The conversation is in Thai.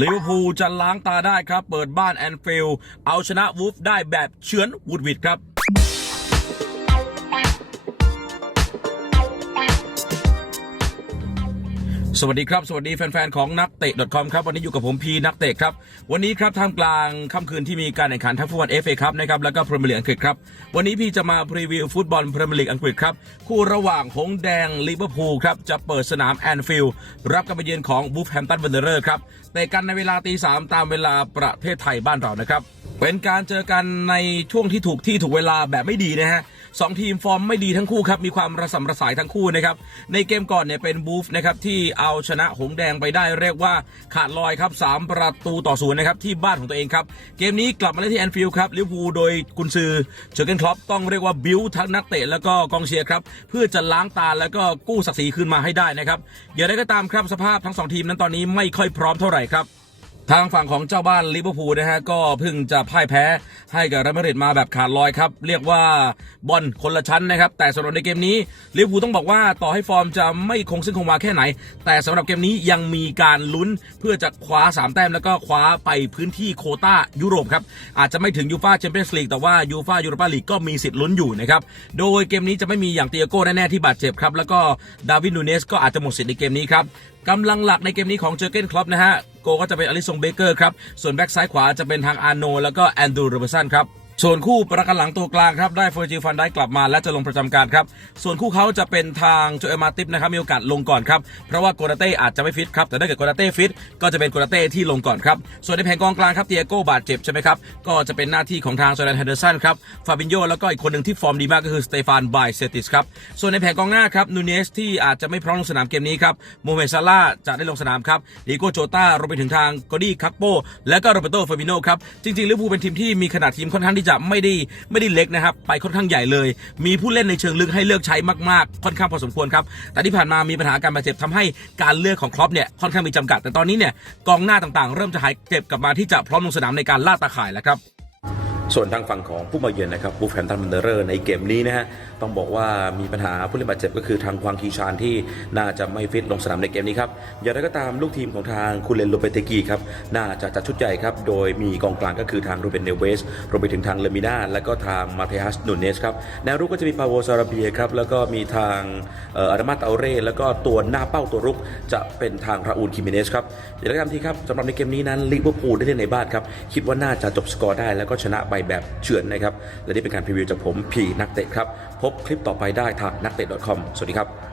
ลิเวอร์พูลจะล้างตาได้ครับ เปิดบ้านแอนฟิลด์เอาชนะวูฟได้แบบเฉือนวูดวิดครับ สวัสดีครับ สวัสดีแฟนๆ ของนักเตะ .com ครับ วันนี้อยู่กับผมพีนักเตะครับ วันนี้ครับท่ามกลางค่ำคืนที่มีการแข่งขันทั้งฟุตบอลเอฟเอครับนะครับแล้วก็พรีเมียร์ลีกอังกฤษครับ วันนี้พี่จะมาพรีวิวฟุตบอลพรีเมียร์ลีกอังกฤษครับ คู่ระหว่างหงแดงลิเวอร์พูลครับ จะเปิดสนามแอนฟิลด์รับการไปเยือนของบูฟแฮมตันเวนเดอร์ครับเตะกันในเวลาตีสามตามเวลาประเทศไทยบ้านเรานะครับเป็นการเจอกันในช่วงที่ถูกที่ถูกเวลาแบบไม่ดีนะฮะ สองทีมฟอร์มไม่ดีทั้งคู่ครับ มีความระสำระสายทั้งคู่นะครับ ในเกมก่อนเนี่ยเป็นบูฟนะครับที่เอาชนะหงแดงไปได้เรียกว่าขาดลอยครับ 3 ประตูต่อศูนย์นะครับที่บ้านของตัวเองครับ เกมนี้กลับมาเล่นที่แอนฟิลด์ครับลิเวอร์พูลโดยกุนซือเจอร์เกนคล็อปต้องเรียกว่าบิวทั้งนักเตะแล้วก็กองเชียร์ครับเพื่อจะล้างตาแล้วก็กู้ศักดิ์ศรีคืนมาให้ได้นะครับอย่างไรก็ตามครับสภาพทั้งสองทีมนั้นตอนนี้ไม่ค่อยพร้อมเท่าไหร่ครับ ทางฝั่งของเจ้าบ้านลิเวอร์พูลนะฮะก็เพิ่งจะพ่ายแพ้ให้กับเรอัลมาดริดมาแบบขาดลอยครับ เรียกว่าบอลคนละชั้นนะครับ แต่สำหรับในเกมนี้ลิเวอร์พูลต้องบอกว่าต่อให้ฟอร์มจะไม่คงซึ่งคงวาแค่ไหน แต่สำหรับเกมนี้ยังมีการลุ้นเพื่อจะคว้า 3 แต้มแล้วก็คว้าไปพื้นที่โคต้ายุโรปครับ อาจจะไม่ถึงยูฟาแชมเปี้ยนส์ลีกแต่ว่ายูฟายูโรปาลีกก็มีสิทธิ์ลุ้นอยู่นะครับโดยเกมนี้จะไม่มีอย่างเตียโก้แน่ๆที่บาดเจ็บครับแล้วก็ดาวินนูเนสก็อาจจะหมดสิทธิ์ในเกมนี้ครับกำลังหลักในเกมนี้ของเจอเกนคลอปนะฮะ โกก็จะเป็นอลิซงเบเกอร์ครับ ส่วนแบ็กซ้ายขวาจะเป็นทางอาร์โน แล้วก็แอนดูร์เบอร์สันครับ ส่วนคู่ประกันหลังตัวกลางครับได้เฟอร์จิฟันได้กลับมาและจะลงประจำการครับ ส่วนคู่เขาจะเป็นทางโจเอมาติฟนะครับมีโอกาสลงก่อนครับ เพราะว่าโกนาเต้อาจจะไม่ฟิตครับแต่ถ้าเกิดโกนาเต้ฟิตก็จะเป็นโกนาเต้ที่ลงก่อนครับ ส่วนในแผงกองกลางครับเตียโก้บาดเจ็บใช่ไหมครับก็จะเป็นหน้าที่ของทางโซแลนเฮนเดอร์สันครับฟาบินโยแล้วก็อีกคนหนึ่งที่ฟอร์มดีมากก็คือสเตฟานไบเซติสครับส่วนในแผงกองหน้าครับนูเนสที่อาจจะไม่พร้อมลงสนามเกมนี้ครับโมเมซาร่าจะได้ลงสนามครับดิโกโจตารวมไปถึงทางกอดี้คักโปและก็โรเบโตเฟอร์มิโนครับจริงๆลิเวอร์พูลเป็นทีมที่มีขนาดทีมค่อนข้างที่จะไม่ได้ไม่ได้เล็กนะครับ ไปค่อนข้างใหญ่เลย มีผู้เล่นในเชิงลึกให้เลือกใช้มากๆ ค่อนข้างพอสมควรครับ แต่ที่ผ่านมามีปัญหาการบาดเจ็บทำให้การเลือกของครอปเนี่ยค่อนข้างมีจำกัด แต่ตอนนี้เนี่ยกองหน้าต่างๆ เริ่มจะหายเจ็บกลับมาที่จะพร้อมลงสนามในการล่าตาข่ายแล้วครับ ส่วนทางฝั่งของผู้มาเยือนนะครับบูฟแฮมตันมันเดอร์ในเกมนี้นะฮะต้องบอกว่ามีปัญหาผู้เล่นบาดเจ็บก็คือทางควางคีชานที่น่าจะไม่ฟิตลงสนามในเกมนี้ครับอย่างไรก็ตามลูกทีมของทางคูเลนโลเปเตกีครับน่าจะจัดชุดใหญ่ครับโดยมีกองกลางก็คือทางรูเบนเนเวสรวมไปถึงทางเลมิน่าและก็ทางมาเทอัสนูเนสครับแนวรุกก็จะมีปาโวซาราเบียครับแล้วก็มีทางอารามาตาเร่แล้วก็ตัวหน้าเป้าตัวรุกจะเป็นทางราอูลคิมิเนสครับอย่างไรก็ตามทีครับสำหรับในเกมนี้นั้นลิเวอร์พูลได้เล่นในบ้านครับคิดว่าน่าจะจบสกอร์ได้แล้วก็ชนะไปแบบเฉือนนะครับและนี่เป็นการพรีวิวจากผมพีนักเตะครับพบคลิปต่อไปได้ทางนักเตะ .com สวัสดีครับ